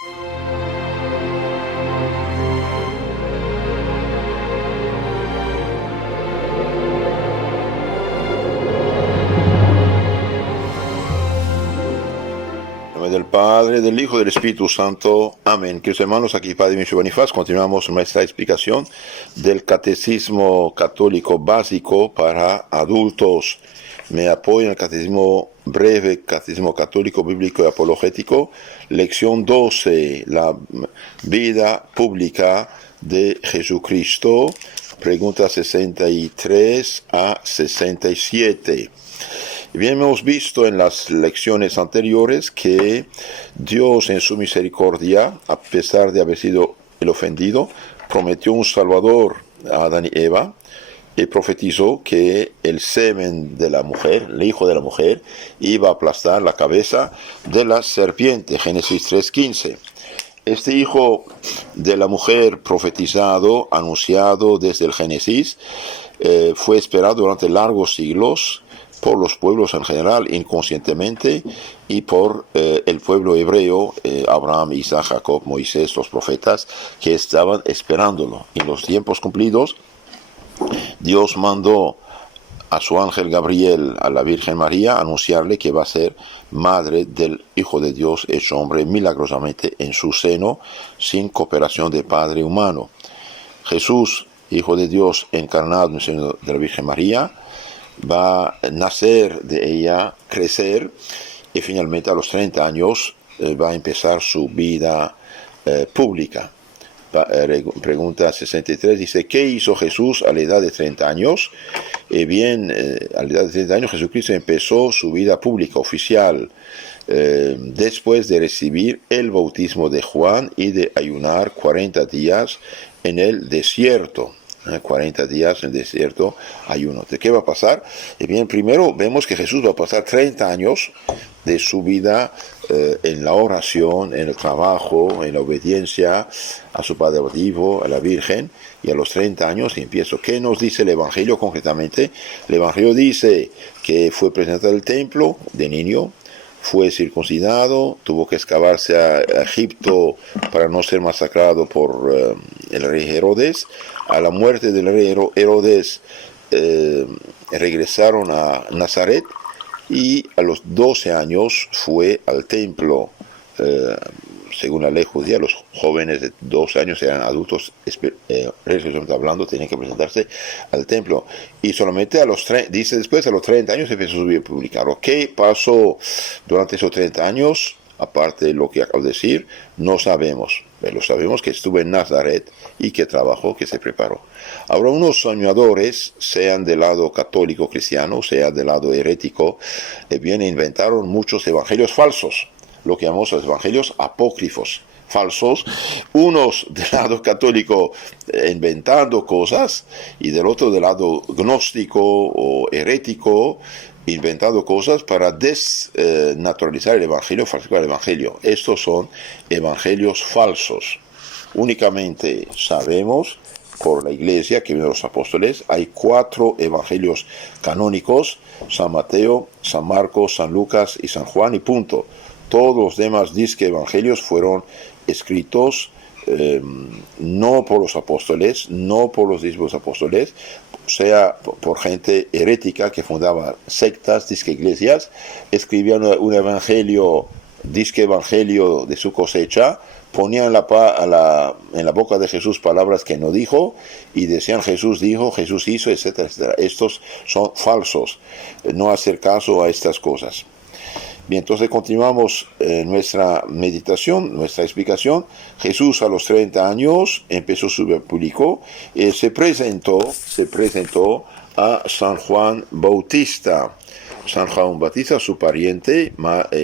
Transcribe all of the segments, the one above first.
Del Padre, del Hijo y del Espíritu Santo. Amén. Queridos hermanos, aquí Padre Michel Bonifaz, continuamos nuestra explicación del Catecismo Católico Básico para adultos. Me apoyo en el Catecismo Breve, Catecismo Católico Bíblico y Apologético, lección 12, la vida pública de Jesucristo, preguntas 63 a 67. Bien, hemos visto en las lecciones anteriores que Dios en su misericordia, a pesar de haber sido el ofendido, prometió un Salvador a Adán y Eva y profetizó que el semen de la mujer, el hijo de la mujer, iba a aplastar la cabeza de la serpiente, Génesis 3:15. Este hijo de la mujer profetizado, anunciado desde el Génesis, fue esperado durante largos siglos por los pueblos en general, inconscientemente, y por el pueblo hebreo, Abraham, Isaac, Jacob, Moisés, los profetas, que estaban esperándolo. En los tiempos cumplidos, Dios mandó a su ángel Gabriel, a la Virgen María, a anunciarle que va a ser madre del Hijo de Dios, hecho hombre milagrosamente en su seno, sin cooperación de padre humano. Jesús, Hijo de Dios encarnado en el seno de la Virgen María, va a nacer de ella, crecer, y finalmente a los 30 años va a empezar su vida pública. Pregunta 63, dice, ¿qué hizo Jesús a la edad de 30 años? A la edad de 30 años Jesucristo empezó su vida pública, oficial, después de recibir el bautismo de Juan y de ayunar 40 días en el desierto. 40 días en el desierto, ayuno. ¿De qué va a pasar? Bien, primero vemos que Jesús va a pasar 30 años de su vida en la oración, en el trabajo, en la obediencia a su Padre adoptivo, a la Virgen, y a los 30 años empiezo. ¿Qué nos dice el Evangelio concretamente? El Evangelio dice que fue presentado al templo de niño, fue circuncidado, tuvo que escaparse a Egipto para no ser masacrado por el rey Herodes. A la muerte del rey Herodes regresaron a Nazaret y a los 12 años fue al templo. Según la ley judía, los jóvenes de 12 años eran adultos, religiosamente hablando, tenían que presentarse al templo. Y solamente dice después, a los 30 años empezó su vida pública. ¿Qué pasó durante esos 30 años? Aparte de lo que acabo de decir, no sabemos. Pero sabemos que estuvo en Nazaret y que trabajó, que se preparó. Ahora, unos soñadores, sean del lado católico cristiano, sea del lado herético, inventaron muchos evangelios falsos, lo que llamamos los evangelios apócrifos, falsos, unos del lado católico inventando cosas y del otro del lado gnóstico o herético inventando cosas para desnaturalizar el evangelio, falsificar el evangelio. Estos son evangelios falsos. Únicamente sabemos por la iglesia que vienen los apóstoles, hay 4 evangelios canónicos: San Mateo, San Marcos, San Lucas y San Juan, y punto. Todos los demás disque evangelios fueron escritos no por los apóstoles, no por los discípulos apóstoles, o sea, por gente herética que fundaba sectas, disque iglesias, escribían un evangelio, disque evangelio de su cosecha, ponían en la boca de Jesús palabras que no dijo y decían Jesús dijo, Jesús hizo, etcétera, etcétera. Estos son falsos. No hacer caso a estas cosas. Bien, entonces continuamos nuestra meditación, nuestra explicación. Jesús a los 30 años empezó su vida público y se presentó a San Juan Bautista. San Juan Bautista, su pariente,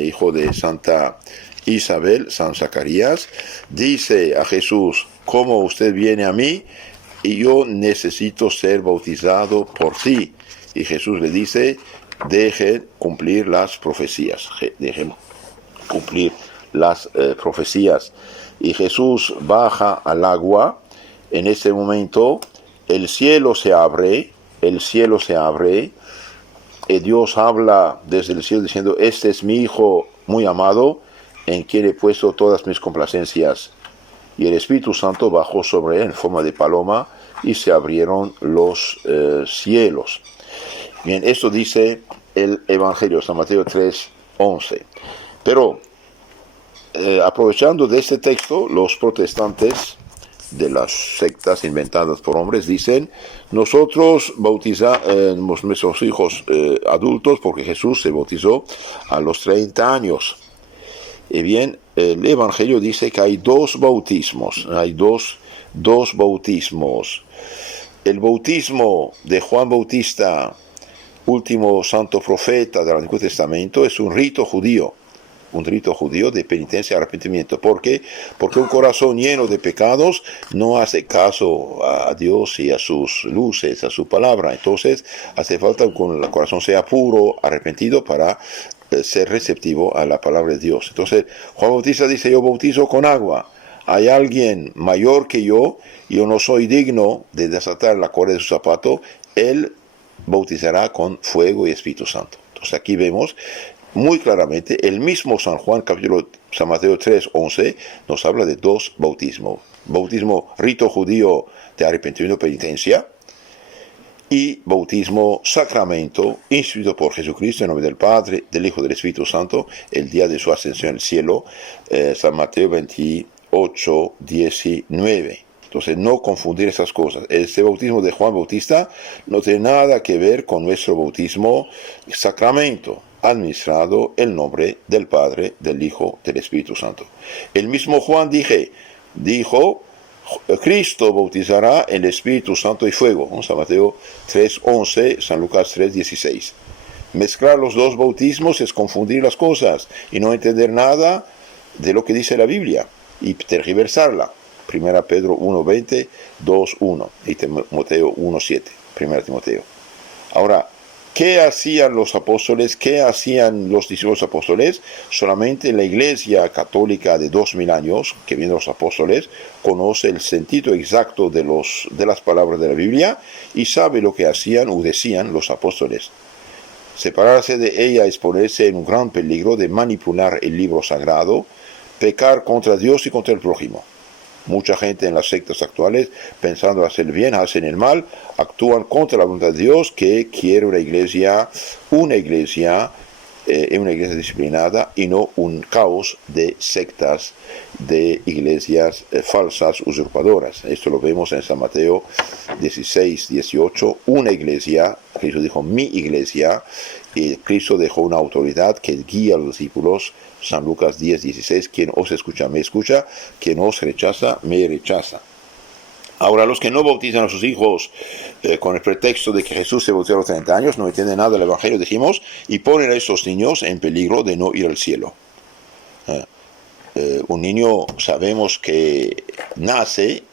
hijo de Santa Isabel, San Zacarías, dice a Jesús: ¿cómo usted viene a mí? Y yo necesito ser bautizado por ti. Y Jesús le dice: dejen cumplir las profecías. Dejen cumplir las profecías. Y Jesús baja al agua. En ese momento el cielo se abre, y Dios habla desde el cielo diciendo: este es mi Hijo muy amado, en quien he puesto todas mis complacencias. Y el Espíritu Santo bajó sobre él en forma de paloma y se abrieron los cielos. Bien, esto dice el Evangelio, San Mateo 3:11. Pero, aprovechando de este texto, los protestantes de las sectas inventadas por hombres dicen: nosotros bautizamos nuestros hijos adultos porque Jesús se bautizó a los 30 años. Y bien, el Evangelio dice que hay dos bautismos, dos bautismos. El bautismo de Juan Bautista, último santo profeta del Antiguo Testamento, es un rito judío de penitencia y arrepentimiento. ¿Por qué? Porque un corazón lleno de pecados no hace caso a Dios y a sus luces, a su palabra. Entonces hace falta que el corazón sea puro, arrepentido, para ser receptivo a la palabra de Dios. Entonces Juan Bautista dice: yo bautizo con agua. Hay alguien mayor que yo no soy digno de desatar la correa de su zapato. Él bautizará con fuego y Espíritu Santo. Entonces aquí vemos muy claramente, el mismo San Mateo 3:11 nos habla de dos bautismos. Bautismo, rito judío de arrepentimiento y penitencia, y bautismo, sacramento, instituido por Jesucristo en nombre del Padre, del Hijo y del Espíritu Santo, el día de su ascensión al cielo, San Mateo 28:19. Entonces, no confundir esas cosas. Este bautismo de Juan Bautista no tiene nada que ver con nuestro bautismo sacramento, administrado en nombre del Padre, del Hijo, del Espíritu Santo. El mismo Juan dijo: Cristo bautizará en el Espíritu Santo y fuego. San Mateo 3:11, San Lucas 3:16. Mezclar los dos bautismos es confundir las cosas y no entender nada de lo que dice la Biblia y tergiversarla. 1 Pedro 1:20, 2:1 y Timoteo 1:7. 1 Timoteo. Ahora, ¿qué hacían los apóstoles? ¿Qué hacían los discípulos apóstoles? Solamente la Iglesia católica de 2000 años, que viene los apóstoles, conoce el sentido exacto de las palabras de la Biblia y sabe lo que hacían o decían los apóstoles. Separarse de ella es ponerse en un gran peligro de manipular el libro sagrado, pecar contra Dios y contra el prójimo. Mucha gente en las sectas actuales, pensando hacer el bien, hacen el mal, actúan contra la voluntad de Dios, que quiere una iglesia disciplinada y no un caos de sectas, de iglesias falsas, usurpadoras. Esto lo vemos en San Mateo 16:18. Una iglesia, Cristo dijo: mi iglesia, y Cristo dejó una autoridad que guía a los discípulos. San Lucas 10:16, quien os escucha, me escucha, quien os rechaza, me rechaza. Ahora, los que no bautizan a sus hijos con el pretexto de que Jesús se bautizó a los 30 años, no entienden nada del Evangelio, dijimos, y ponen a estos niños en peligro de no ir al cielo. Un niño, sabemos que nace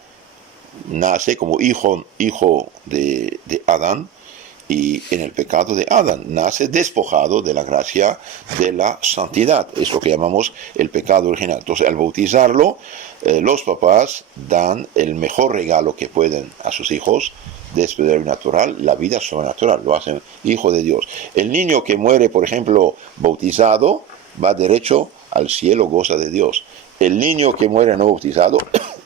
como hijo de Adán, y en el pecado de Adán nace despojado de la gracia de la santidad. Es lo que llamamos el pecado original. Entonces, al bautizarlo, los papás dan el mejor regalo que pueden a sus hijos, después de lo natural, la vida sobrenatural. Lo hacen hijo de Dios. El niño que muere, por ejemplo, bautizado, va derecho al cielo, goza de Dios. El niño que muere no bautizado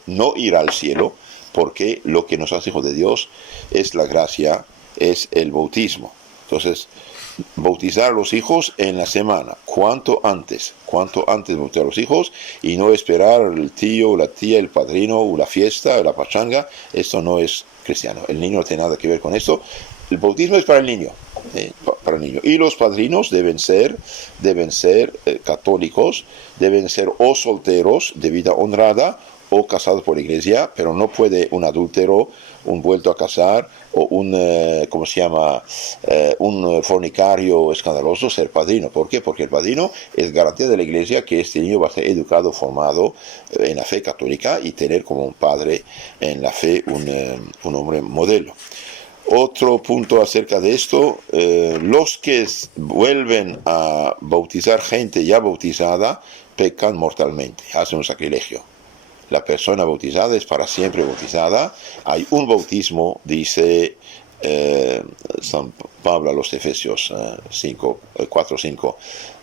no irá al cielo, porque lo que nos hace hijos de Dios es la gracia, es el bautismo. Entonces, bautizar a los hijos en la semana, cuanto antes bautizar a los hijos, y no esperar el tío, la tía, el padrino, o la fiesta, o la pachanga. Esto no es cristiano. El niño no tiene nada que ver con esto. El bautismo es para el niño, y los padrinos deben ser católicos, deben ser o solteros de vida honrada o casados por la iglesia, pero no puede un adúltero, un vuelto a casar, o un fornicario escandaloso ser padrino. ¿Por qué? Porque el padrino es garantía de la iglesia que este niño va a ser educado, formado en la fe católica y tener como un padre en la fe un hombre modelo. Otro punto acerca de esto: los que vuelven a bautizar gente ya bautizada pecan mortalmente, hacen un sacrilegio. La persona bautizada es para siempre bautizada. Hay un bautismo, dice San Pablo a los Efesios 4:5.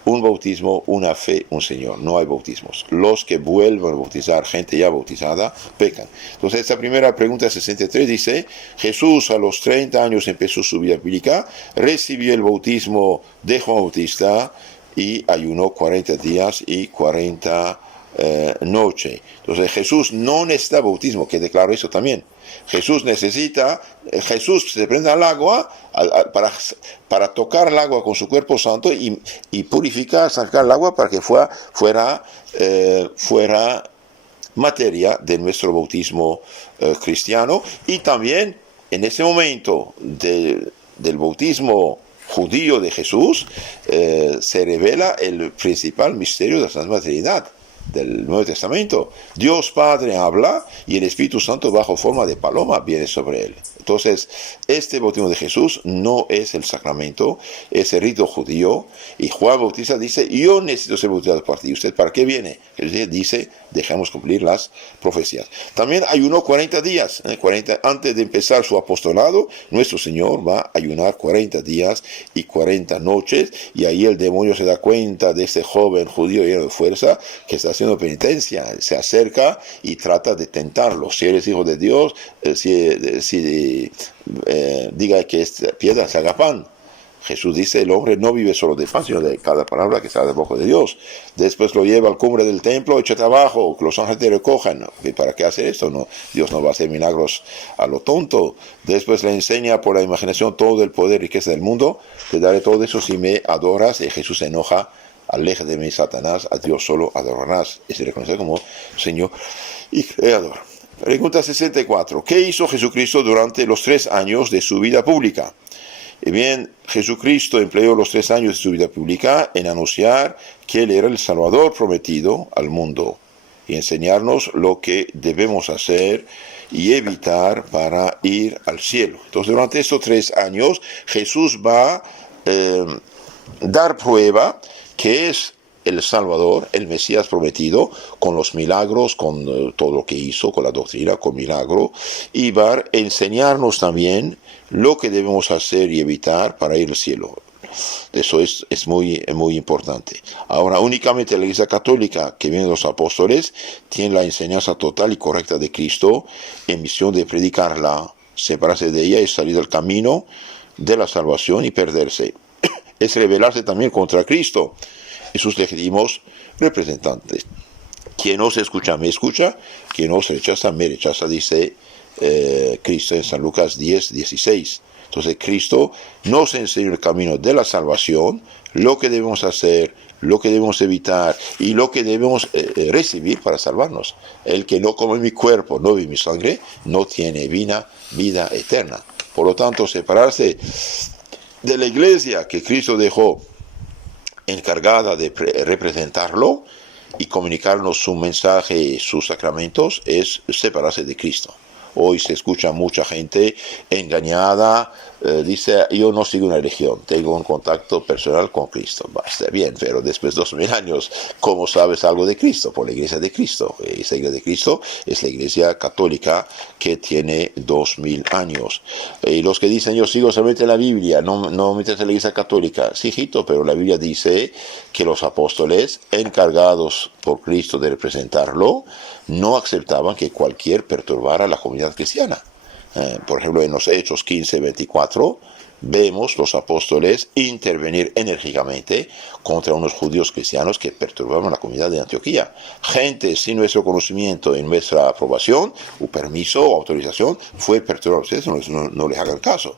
Un bautismo, una fe, un Señor. No hay bautismos. Los que vuelven a bautizar gente ya bautizada pecan. Entonces, esta primera pregunta 63 dice: Jesús a los 30 años empezó su vida pública, recibió el bautismo de Juan Bautista y ayunó 40 días y 40 noches. Entonces, Jesús no necesita bautismo, que declaro eso también. Jesús se prende al agua para tocar el agua con su cuerpo santo y purificar, sacar el agua para que fuera materia de nuestro bautismo cristiano. Y también en ese momento del bautismo judío de Jesús se revela el principal misterio de la Santa Trinidad del Nuevo Testamento. Dios Padre habla y el Espíritu Santo bajo forma de paloma viene sobre él. Entonces, este bautismo de Jesús no es el sacramento, es el rito judío. Y Juan Bautista dice: yo necesito ser bautizado por ti. ¿Y usted para qué viene? Jesús dice: dejamos cumplir las profecías. También ayunó 40 días. 40, antes de empezar su apostolado, nuestro Señor va a ayunar 40 días y 40 noches. Y ahí el demonio se da cuenta de este joven judío lleno de fuerza que está haciendo penitencia. Se acerca y trata de tentarlo. Si eres hijo de Dios, diga que esta piedra se haga pan. Jesús dice: el hombre no vive solo de pan, sino de cada palabra que sale de boca de Dios. Después lo lleva al cumbre del templo, échate abajo, que los ángeles te recojan. ¿Para qué hacer esto? No, Dios no va a hacer milagros a lo tonto. Después le enseña por la imaginación todo el poder y riqueza del mundo. Te daré todo eso si me adoras. Y Jesús se enoja: aleja de mí, Satanás, a Dios solo adorarás. Y se reconoce como Señor y Creador. Pregunta 64. ¿Qué hizo Jesucristo durante los 3 años de su vida pública? Y bien, Jesucristo empleó los 3 años de su vida pública en anunciar que Él era el Salvador prometido al mundo y enseñarnos lo que debemos hacer y evitar para ir al cielo. Entonces, durante estos 3 años, Jesús va a dar prueba que es el Salvador, el Mesías prometido, con los milagros, con todo lo que hizo, con la doctrina, con milagro, y va a enseñarnos también lo que debemos hacer y evitar para ir al cielo. Eso es muy, muy importante. Ahora, únicamente la Iglesia Católica, que viene de los apóstoles, tiene la enseñanza total y correcta de Cristo, en misión de predicarla. Separarse de ella es salir del camino de la salvación y perderse. Es rebelarse también contra Cristo y sus legítimos representantes. Quien no se escucha, me escucha. Quien no se rechaza, me rechaza, dice Cristo en San Lucas 10:16. Entonces, Cristo nos enseña el camino de la salvación, lo que debemos hacer, lo que debemos evitar y lo que debemos recibir para salvarnos. El que no come mi cuerpo, no bebe mi sangre, no tiene vida eterna. Por lo tanto, separarse de la iglesia que Cristo dejó encargada de representarlo y comunicarnos su mensaje, sus sacramentos, es separarse de Cristo. Hoy se escucha mucha gente engañada, dice: yo no sigo una religión, tengo un contacto personal con Cristo. Está bien, pero después de 2000 años, ¿cómo sabes algo de Cristo? Por la Iglesia de Cristo. Esa Iglesia de Cristo es la Iglesia Católica que tiene 2000 años. Y los que dicen: yo sigo solamente la Biblia, no metes en la Iglesia Católica. Sí, hijito, pero la Biblia dice que los apóstoles, encargados por Cristo de representarlo, no aceptaban que cualquier perturbara la comunidad cristiana. Por ejemplo, en los Hechos 15:24 vemos los apóstoles intervenir enérgicamente contra unos judíos cristianos que perturbaban la comunidad de Antioquía. Gente sin nuestro conocimiento y nuestra aprobación o permiso o autorización fue perturbada. Ustedes no les hagan caso.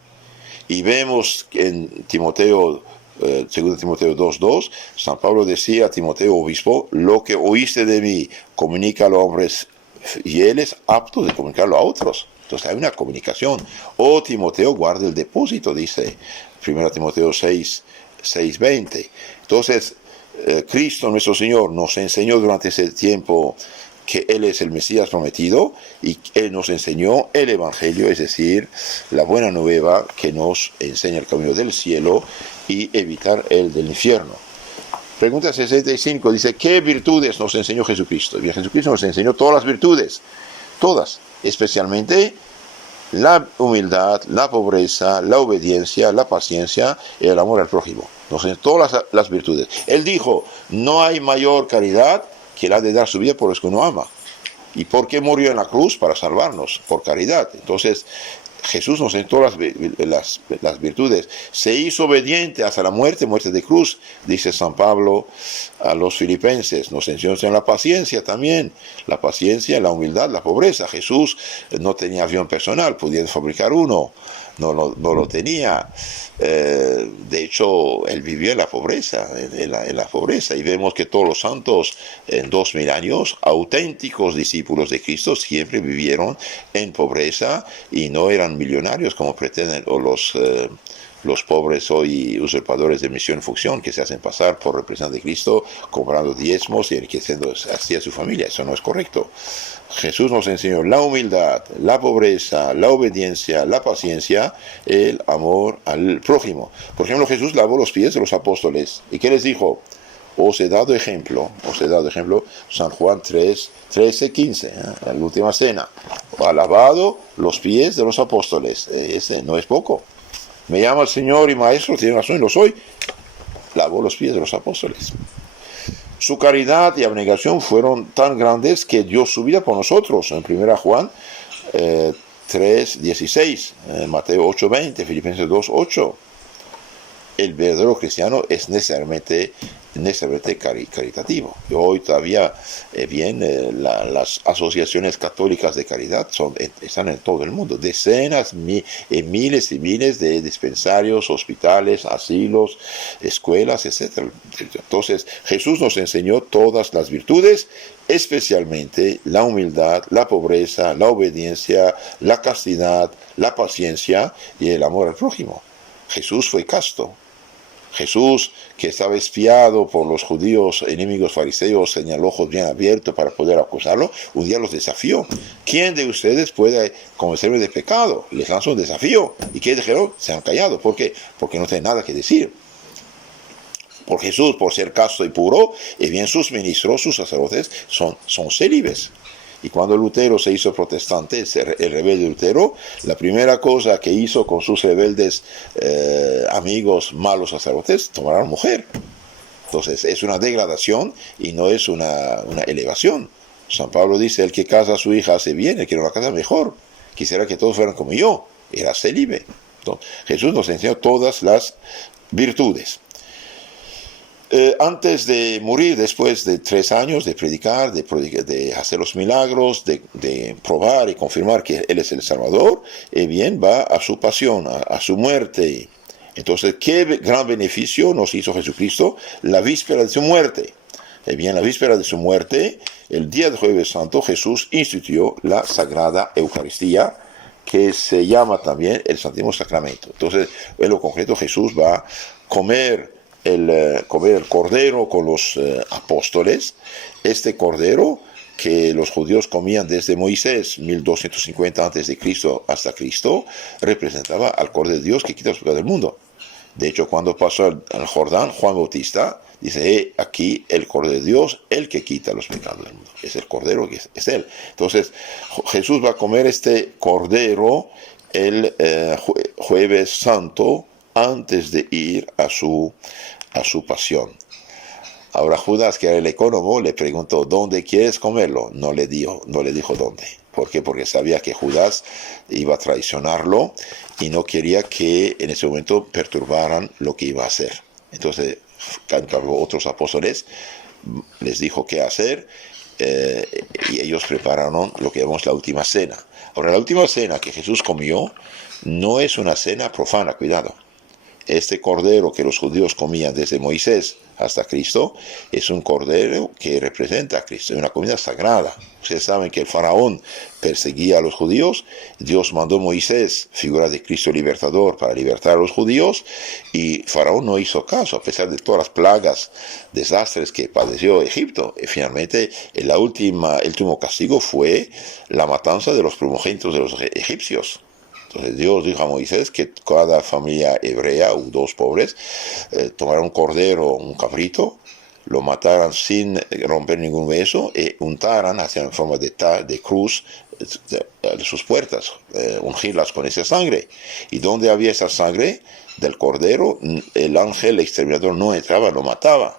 Y vemos en Timoteo 2 Timoteo 2:2, San Pablo decía a Timoteo, obispo: lo que oíste de mí, comunícalo a hombres fieles, aptos de comunicarlo a otros. Entonces hay una comunicación. Timoteo, guarda el depósito, dice 1 Timoteo 6:20. Entonces, Cristo nuestro Señor nos enseñó durante ese tiempo que Él es el Mesías prometido, y Él nos enseñó el Evangelio, es decir, la buena nueva que nos enseña el camino del cielo y evitar el del infierno. Pregunta 65 dice: ¿qué virtudes nos enseñó Jesucristo? Y Jesucristo nos enseñó todas las virtudes, todas, especialmente la humildad, la pobreza, la obediencia, la paciencia y el amor al prójimo. Entonces, todas las virtudes. Él dijo, no hay mayor caridad que la de dar su vida por los que uno ama. ¿Y por qué murió en la cruz? Para salvarnos, por caridad. Entonces, Jesús nos enseñó las virtudes. Se hizo obediente hasta la muerte, muerte de cruz, dice San Pablo a los filipenses. Nos enseñó en la paciencia también. La paciencia, la humildad, la pobreza. Jesús no tenía avión personal, pudiendo fabricar uno. No lo tenía. De hecho, él vivió en la pobreza, en la pobreza. Y vemos que todos los santos en 2000 años, auténticos discípulos de Cristo, siempre vivieron en pobreza y no eran millonarios como pretenden o los pobres hoy usurpadores de misión y función que se hacen pasar por representantes de Cristo, cobrando diezmos y enriqueciendo así a su familia. Eso no es correcto. Jesús nos enseñó la humildad, la pobreza, la obediencia, la paciencia, el amor al prójimo. Por ejemplo, Jesús lavó los pies de los apóstoles. ¿Y qué les dijo? Os he dado ejemplo, San Juan 3, 13, 15, la última cena. Ha lavado los pies de los apóstoles. Ese no es poco. Me llama el Señor y Maestro, tiene razón, lo soy. Lavó los pies de los apóstoles. Su caridad y abnegación fueron tan grandes que dio su vida por nosotros. En 1 Juan 3, 16, Mateo 8, 20, Filipenses 2, 8. El verdadero cristiano es necesariamente caritativo. Y hoy todavía las asociaciones católicas de caridad están en todo el mundo. Decenas, miles y miles de dispensarios, hospitales, asilos, escuelas, etc. Entonces, Jesús nos enseñó todas las virtudes, especialmente la humildad, la pobreza, la obediencia, la castidad, la paciencia y el amor al prójimo. Jesús fue casto. Jesús, que estaba espiado por los judíos enemigos fariseos, tenía los ojos bien abiertos para poder acusarlo, un día los desafió. ¿Quién de ustedes puede convencerme de pecado? Les lanzó un desafío. ¿Y qué dijeron? Se han callado. ¿Por qué? Porque no tienen nada que decir. Por Jesús, por ser casto y puro, y bien sus ministros, sus sacerdotes, son célibes. Y cuando Lutero se hizo protestante, el rebelde Lutero, la primera cosa que hizo con sus rebeldes amigos malos sacerdotes, tomar a la mujer. Entonces es una degradación y no es una elevación. San Pablo dice, el que casa a su hija hace bien, el que no la casa mejor. Quisiera que todos fueran como yo, era célibe. Entonces, Jesús nos enseñó todas las virtudes. Antes de morir, después de 3 años de predicar, de hacer los milagros, de probar y confirmar que Él es el Salvador, bien va a su pasión, a su muerte. Entonces, ¿qué gran beneficio nos hizo Jesucristo? La víspera de su muerte. Bien, la víspera de su muerte, el día de Jueves Santo, Jesús instituyó la Sagrada Eucaristía, que se llama también el Santísimo Sacramento. Entonces, en lo concreto, Jesús va a comer el cordero con los apóstoles. Este cordero que los judíos comían desde Moisés, 1250 a.C. hasta Cristo, representaba al Cordero de Dios que quita los pecados del mundo. De hecho, cuando pasó al Jordán, Juan Bautista dice, aquí el Cordero de Dios, el que quita los pecados del mundo. Es el Cordero que es Él. Entonces, Jesús va a comer este cordero el Jueves Santo, antes de ir a su pasión. Ahora Judas, que era el economo, le preguntó, ¿dónde quieres comerlo? No le dijo dónde. ¿Por qué? Porque sabía que Judas iba a traicionarlo y no quería que en ese momento perturbaran lo que iba a hacer. Entonces, encargó otros apóstoles, les dijo qué hacer, y ellos prepararon lo que llamamos la última cena. Ahora, la última cena que Jesús comió no es una cena profana, cuidado. Este cordero que los judíos comían desde Moisés hasta Cristo es un cordero que representa a Cristo, es una comida sagrada. Ustedes saben que el faraón perseguía a los judíos, Dios mandó a Moisés, figura de Cristo libertador, para libertar a los judíos, y faraón no hizo caso, a pesar de todas las plagas, desastres que padeció Egipto. Y finalmente, el último castigo fue la matanza de los primogénitos de los egipcios. Entonces Dios dijo a Moisés que cada familia hebrea, o 2 pobres, tomaran un cordero, un cabrito, lo mataran sin romper ningún hueso y untaran, hacían en forma de cruz de sus puertas, ungirlas con esa sangre. Y donde había esa sangre del cordero, el ángel exterminador no entraba, lo mataba.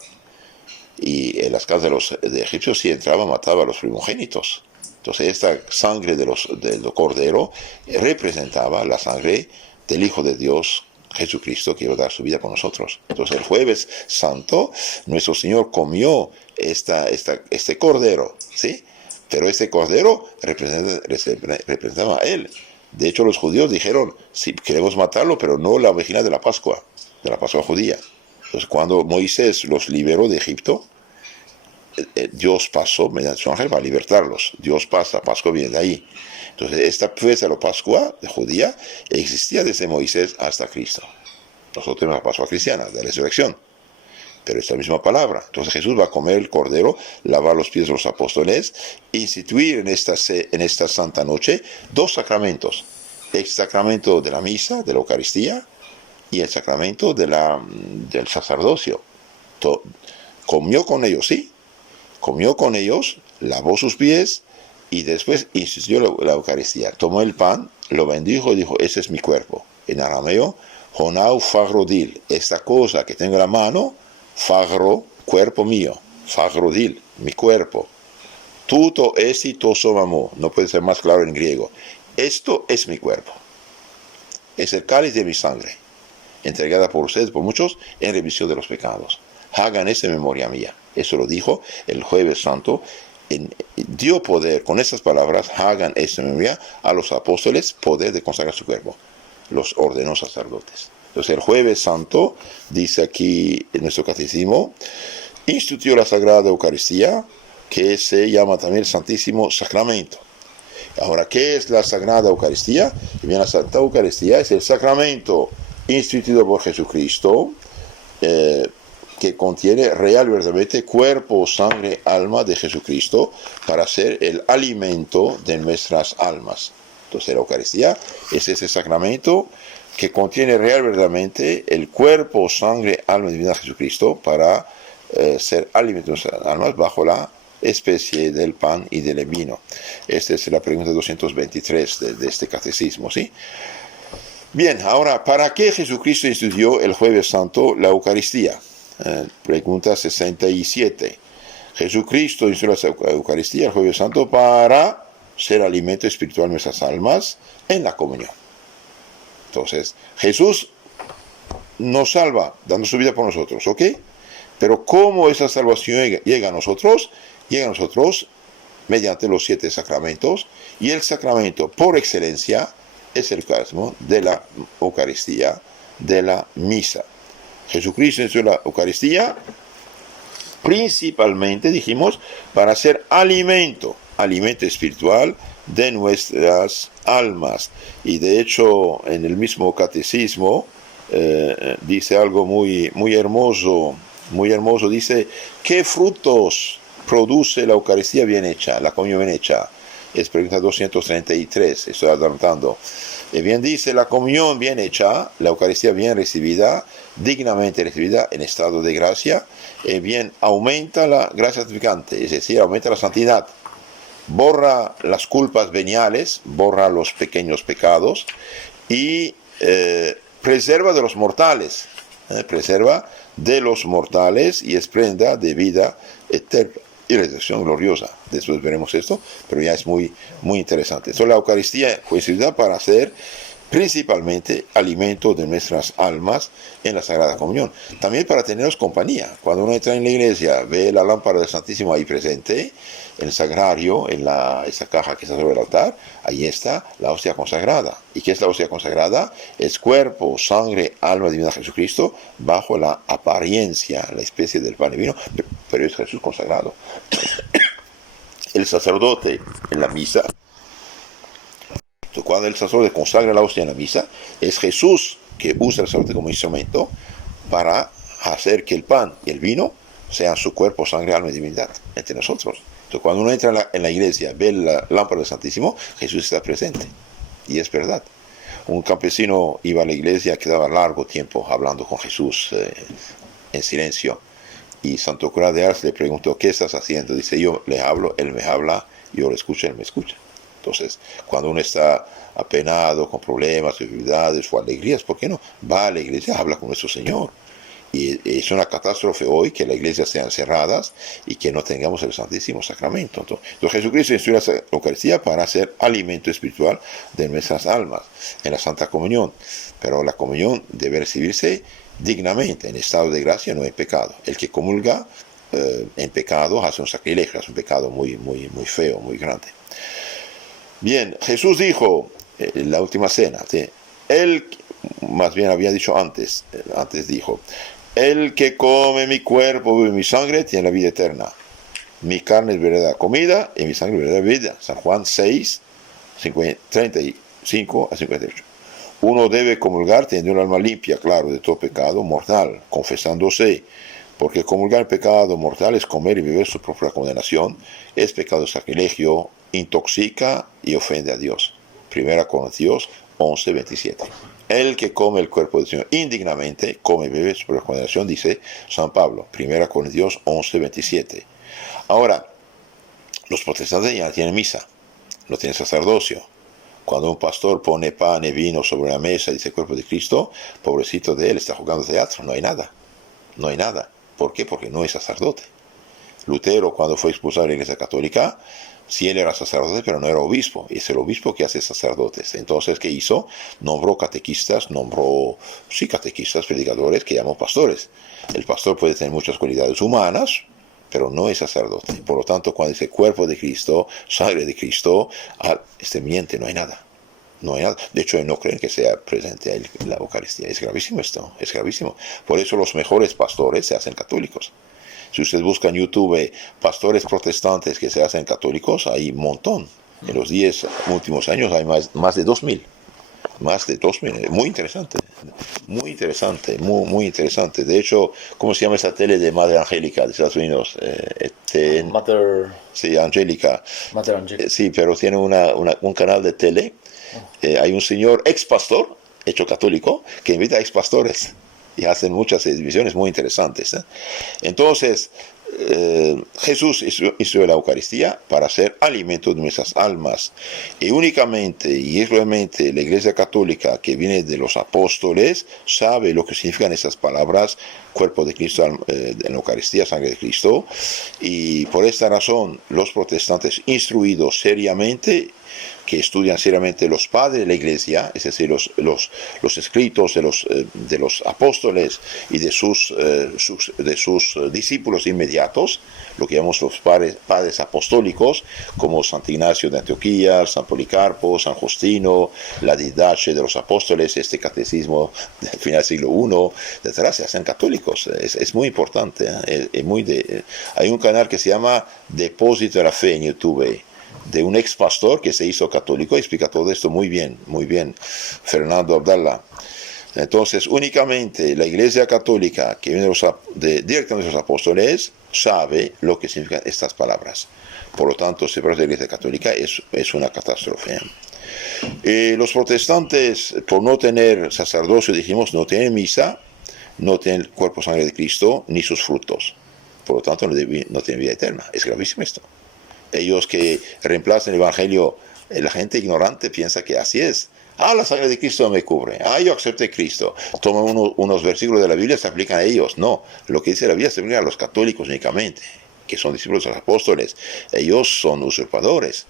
Y en las casas de egipcios sí entraba, mataba a los primogénitos. Entonces esta sangre del cordero representaba la sangre del Hijo de Dios, Jesucristo, que iba a dar su vida por nosotros. Entonces el jueves santo, nuestro Señor comió este cordero, ¿sí? Pero este cordero representaba a Él. De hecho, los judíos dijeron, sí, queremos matarlo, pero no la ovejina de la Pascua judía. Entonces, cuando Moisés los liberó de Egipto, Dios pasó mediante su ángel para libertarlos. Dios pasa, Pascua viene de ahí. Entonces, esta fiesta de la Pascua de judía existía desde Moisés hasta Cristo. Nosotros tenemos la Pascua cristiana, de la resurrección, pero es la misma palabra. Entonces Jesús va a comer el cordero, lavar los pies de los apóstoles, instituir en esta santa noche 2 sacramentos: el sacramento de la misa, de la Eucaristía, y el sacramento del sacerdocio. Comió con ellos, sí, comió con ellos, lavó sus pies y después instituyó la Eucaristía. Tomó el pan, lo bendijo y dijo: ese es mi cuerpo. En arameo, honau fagrodil, esta cosa que tengo en la mano, fagro, cuerpo mío, fagrodil, mi cuerpo. Tuto esti toso mamo, no puede ser más claro en griego. Esto es mi cuerpo, es el cáliz de mi sangre, entregada por ustedes, por muchos, en remisión de los pecados. Hagan eso en memoria mía. Eso lo dijo el jueves santo. Dio poder, con estas palabras, hagan eso en memoria a los apóstoles, poder de consagrar su cuerpo. Los ordenó sacerdotes. Entonces el jueves santo, dice aquí en nuestro catecismo, instituyó la Sagrada Eucaristía, que se llama también el Santísimo Sacramento. Ahora, ¿qué es la Sagrada Eucaristía? Bien, la Santa Eucaristía es el sacramento instituido por Jesucristo, que contiene real, verdaderamente, cuerpo, sangre, alma de Jesucristo, para ser el alimento de nuestras almas. Entonces la Eucaristía es ese sacramento que contiene real, verdaderamente, el cuerpo, sangre, alma divina de Jesucristo, para ser alimento de nuestras almas bajo la especie del pan y del vino. Esta es la pregunta 223 de este catecismo, ¿sí? Bien, ahora, ¿para qué Jesucristo instituyó el jueves santo la Eucaristía? Pregunta 67. Jesucristo instituyó la Eucaristía el jueves santo para ser alimento espiritual de nuestras almas en la comunión. Entonces, Jesús nos salva dando su vida por nosotros, ¿ok? Pero ¿cómo esa salvación llega a nosotros? Llega a nosotros mediante los 7 sacramentos, y el sacramento por excelencia es el carisma de la Eucaristía, de la misa. Jesucristo instituyó la Eucaristía principalmente, dijimos, para ser alimento espiritual de nuestras almas. Y de hecho, en el mismo catecismo dice algo muy, muy hermoso, dice: ¿qué frutos produce la Eucaristía bien hecha, la comunión bien hecha? Es pregunta 233, estoy adelantando. Bien dice: la comunión bien hecha, la Eucaristía bien recibida, dignamente recibida en estado de gracia, bien aumenta la gracia santificante, es decir, aumenta la santidad, borra las culpas veniales, borra los pequeños pecados y preserva de los mortales, y es prenda de vida eterna y resurrección gloriosa. Después veremos esto, pero ya es muy, muy interesante. Entonces la Eucaristía fue instituida para ser principalmente alimento de nuestras almas en la Sagrada Comunión. También para tenernos compañía. Cuando uno entra en la iglesia, ve la lámpara del Santísimo ahí presente, en el sagrario, en esa caja que está sobre el altar, ahí está la hostia consagrada. ¿Y qué es la hostia consagrada? Es cuerpo, sangre, alma divina de Jesucristo, bajo la apariencia, la especie del pan y vino, pero es Jesús consagrado. El sacerdote en la misa, cuando el sacerdote consagra la hostia en la misa, es Jesús que usa el sacerdote como instrumento para hacer que el pan y el vino sean su cuerpo, sangre, alma y divinidad entre nosotros. Entonces, cuando uno entra en la iglesia, ve la lámpara del Santísimo, Jesús está presente. Y es verdad. Un campesino iba a la iglesia, quedaba largo tiempo hablando con Jesús en silencio. Y Santo Cura de Ars le preguntó, ¿qué estás haciendo? Dice, yo le hablo, él me habla, yo le escucho, él me escucha. Entonces, cuando uno está apenado, con problemas, dificultades o alegrías, ¿por qué no? Va a la iglesia, habla con nuestro Señor. Y es una catástrofe hoy que las iglesias sean cerradas y que no tengamos el Santísimo Sacramento. Entonces Jesucristo instituyó la Eucaristía para ser alimento espiritual de nuestras almas en la Santa Comunión. Pero la comunión debe recibirse dignamente, en estado de gracia, no en pecado. El que comulga en pecado hace un sacrilegio, es un pecado muy, muy, muy feo, muy grande. Bien, Jesús dijo en la última cena, ¿sí? Él, más bien había dicho antes dijo, el que come mi cuerpo y mi sangre tiene la vida eterna. Mi carne es verdadera comida y mi sangre es verdadera vida. San Juan 6, 35 a 58. Uno debe comulgar teniendo un alma limpia, claro, de todo pecado mortal, confesándose, porque comulgar el pecado mortal es comer y beber su propia condenación, es pecado sacrilegio, intoxica y ofende a Dios. 1 Corintios 11, 27. El que come el cuerpo del Señor indignamente, come y bebe su propia condenación, dice San Pablo, 1 Corintios 11, 27. Ahora, los protestantes ya no tienen misa, no tienen sacerdocio. Cuando un pastor pone pan y vino sobre la mesa y dice cuerpo de Cristo, pobrecito de él, está jugando teatro, no hay nada. No hay nada. ¿Por qué? Porque no es sacerdote. Lutero, cuando fue expulsado de la Iglesia Católica, sí él era sacerdote, pero no era obispo. Y es el obispo que hace sacerdotes. Entonces, ¿qué hizo? Nombró catequistas, catequistas, predicadores, que llamó pastores. El pastor puede tener muchas cualidades humanas, pero no es sacerdote. Por lo tanto, cuando dice cuerpo de Cristo, sangre de Cristo, miente, no hay nada. No hay nada. De hecho, no creen que sea presente en la Eucaristía. Es gravísimo esto, es gravísimo. Por eso los mejores pastores se hacen católicos. Si usted busca en YouTube pastores protestantes que se hacen católicos, hay un montón. En los 10 últimos años hay más de 2.000. Más de 2.000. Muy interesante. Muy interesante. Muy interesante. De hecho, ¿cómo se llama esa tele de Madre Angélica de Estados Unidos? Mother... Sí, Angélica. Mother Angélica. Sí, pero tiene un canal de tele. Hay un señor ex pastor, hecho católico, que invita a ex pastores y hacen muchas divisiones muy interesantes. Entonces, Jesús hizo la Eucaristía para ser alimento de nuestras almas. Y únicamente y exclusivamente la Iglesia Católica, que viene de los apóstoles, sabe lo que significan esas palabras, cuerpo de Cristo en la Eucaristía, sangre de Cristo. Y por esta razón, los protestantes instruidos seriamente, que estudian seriamente los padres de la Iglesia, es decir, los escritos de los apóstoles y de sus discípulos inmediatos, lo que llamamos los padres apostólicos, como San Ignacio de Antioquía, San Policarpo, San Justino, la Didache de los apóstoles, este catecismo del final del siglo I, etc., se hacen católicos. Es muy importante. Hay un canal que se llama Depósito de la Fe en YouTube, de un ex pastor que se hizo católico, y explica todo esto muy bien, Fernando Abdallah. Entonces, únicamente la Iglesia Católica, que viene directamente de los apóstoles, sabe lo que significan estas palabras. Por lo tanto, separarse de la Iglesia Católica es una catástrofe. Los protestantes, por no tener sacerdocio, dijimos, no tienen misa, no tienen el cuerpo sangre de Cristo, ni sus frutos. Por lo tanto, no tienen vida eterna. Es gravísimo esto. Ellos que reemplazan el Evangelio, la gente ignorante piensa que así es. La sangre de Cristo me cubre. Yo acepté Cristo. Toman unos versículos de la Biblia y se aplican a ellos. No, lo que dice la Biblia se aplica a los católicos únicamente, que son discípulos de los apóstoles. Ellos son usurpadores.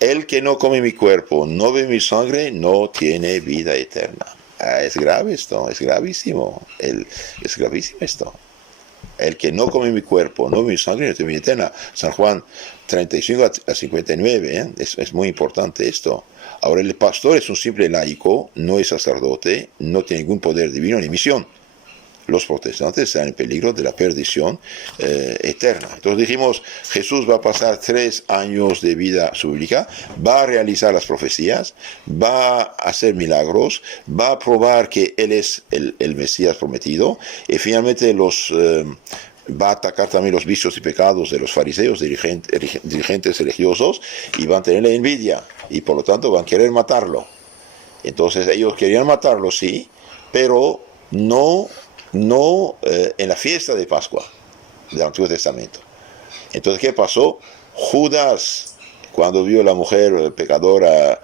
El que no come mi cuerpo, no bebe mi sangre, no tiene vida eterna. Es grave esto, es gravísimo. Es gravísimo esto. El que no come mi cuerpo, no bebe mi sangre, no tiene vida eterna. San Juan 35 a 59, es muy importante esto. Ahora, el pastor es un simple laico, no es sacerdote, no tiene ningún poder divino ni misión. Los protestantes están en peligro de la perdición eterna. Entonces dijimos, Jesús va a pasar 3 años de vida sública, va a realizar las profecías, va a hacer milagros, va a probar que Él es el Mesías prometido, y finalmente va a atacar también los vicios y pecados de los fariseos, dirigentes religiosos, y van a tener la envidia, y por lo tanto van a querer matarlo. Entonces ellos querían matarlo, sí, pero no en la fiesta de Pascua. del Antiguo Testamento. Entonces, ¿qué pasó? Judas, cuando vio a la mujer pecadora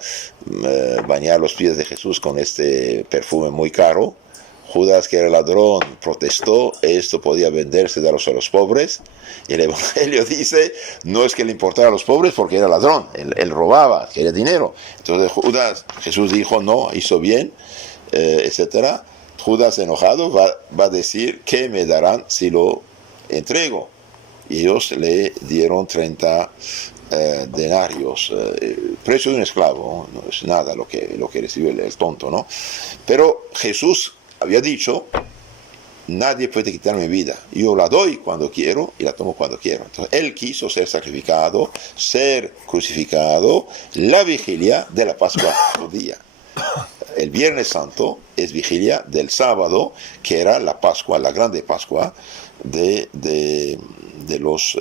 bañar los pies de Jesús con este perfume muy caro, Judas, que era ladrón, protestó, esto podía venderse, darlos a los pobres. Y el Evangelio dice, no es que le importara a los pobres porque era ladrón, él robaba, quería dinero. Entonces Jesús dijo, no, hizo bien, etcétera. Judas, enojado, va a decir, ¿qué me darán si lo entrego? Y ellos le dieron 30 denarios, precio de un esclavo, no es nada lo que recibió el tonto, ¿no? Pero Jesús había dicho, nadie puede quitar mi vida, yo la doy cuando quiero y la tomo cuando quiero. Entonces él quiso ser sacrificado, ser crucificado, la vigilia de la Pascua judía. El Viernes Santo es vigilia del sábado, que era la Pascua, la grande Pascua de los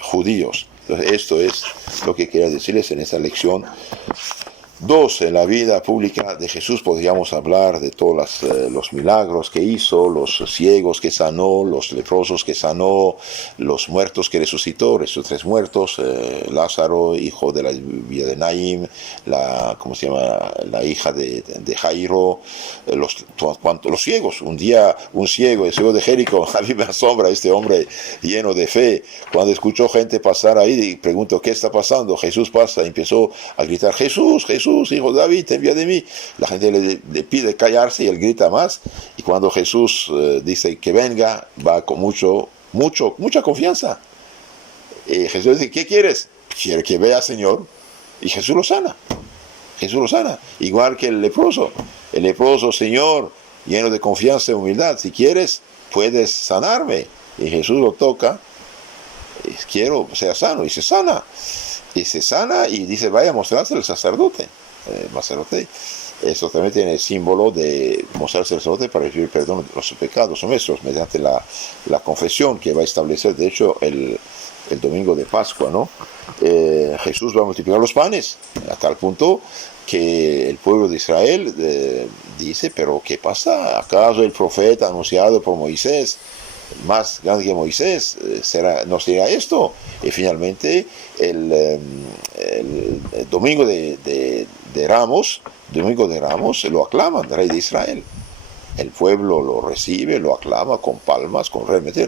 judíos. Entonces esto es lo que quería decirles en esta lección. 2. En la vida pública de Jesús podríamos hablar de todos los milagros que hizo, los ciegos que sanó, los leprosos que sanó, los muertos que resucitó 3 muertos, Lázaro, hijo de la vida de Naim, la hija de Jairo, los ciegos. Un día un ciego, el ciego de Jericó, a mí me asombra este hombre lleno de fe. Cuando escuchó gente pasar ahí y preguntó, ¿qué está pasando? Jesús pasa y empezó a gritar, Jesús, hijo de David, ten piedad de mí. La gente le pide callarse y él grita más. Y cuando Jesús dice que venga, va con mucha confianza. Y Jesús dice, ¿qué quieres? Quiero que vea, Señor. Y Jesús lo sana. Igual que el leproso. El leproso, Señor, lleno de confianza y humildad. Si quieres, puedes sanarme. Y Jesús lo toca. Quiero ser sano. Y se sana. Y dice, vaya a mostrarse al sacerdote. Eso también tiene el símbolo de mostrarse al sacerdote para recibir perdón de los pecados nuestros mediante la confesión que va a establecer, de hecho, el domingo de Pascua, ¿no? Jesús va a multiplicar los panes a tal punto que el pueblo de Israel dice, pero ¿qué pasa? ¿Acaso el profeta anunciado por Moisés, más grande que Moisés, no será esto? Y finalmente el domingo de Ramos lo aclaman, Rey de Israel. El pueblo lo recibe, lo aclama con palmas, con realmente,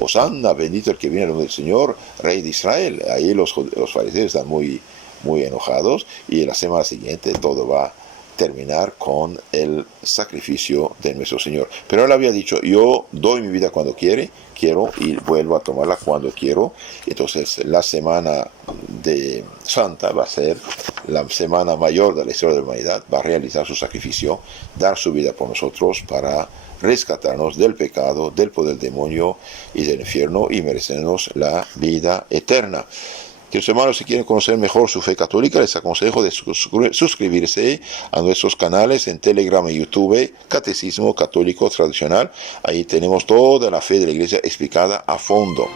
Hosanna, bendito el que viene en el nombre del Señor, Rey de Israel. Ahí los fariseos están muy, muy enojados, y en la semana siguiente todo va a terminar con el sacrificio de nuestro Señor. Pero él había dicho, yo doy mi vida cuando quiero y vuelvo a tomarla cuando quiero. Entonces la semana de Santa va a ser la semana mayor de la historia de la humanidad, va a realizar su sacrificio, dar su vida por nosotros para rescatarnos del pecado, del poder del demonio y del infierno, y merecernos la vida eterna. Queridos hermanos, si quieren conocer mejor su fe católica, les aconsejo de suscribirse a nuestros canales en Telegram y YouTube, Catecismo Católico Tradicional. Ahí tenemos toda la fe de la Iglesia explicada a fondo.